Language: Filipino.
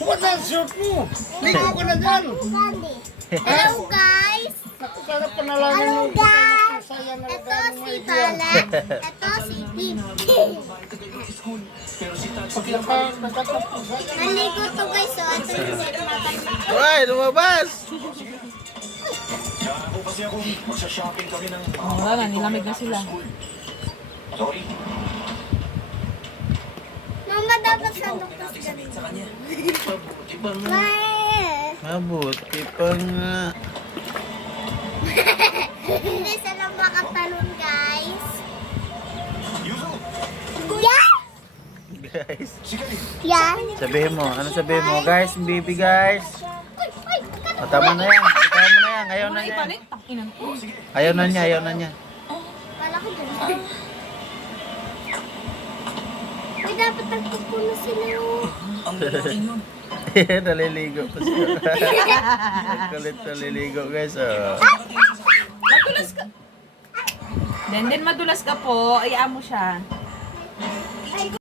Huwag na ang short mo. Ligo ko na dyan. Hello guys! Ako sana panalangin Hello mo. guys! Sayang na Ito lagay mo si mga iyan. Bala. Ito si Titi. Pag nakatapos, sayang. Naligo to guys. So, ito yung set natin. Uy, lumabas! Wala na, nilamig na sila. Mama, dapat sandok na sa ganun. May. Mabuti pa nga. Hindi sila makatalon guys. Yeah! Guys, Yeah! sabihin mo. Ano sabihin mo? Guys, baby guys. O, tama na yan. Tama na yan. Ayaw na Ay, niya. palit. Takinan ko. Ayaw na niya. Ayaw na niya. Wala ko dyan. Uy, dapat nagpupuno sila. Naliligo pa siya. Kulit naliligo guys. Oh. Madulas ka. Then madulas ka po. Ayaan mo siya.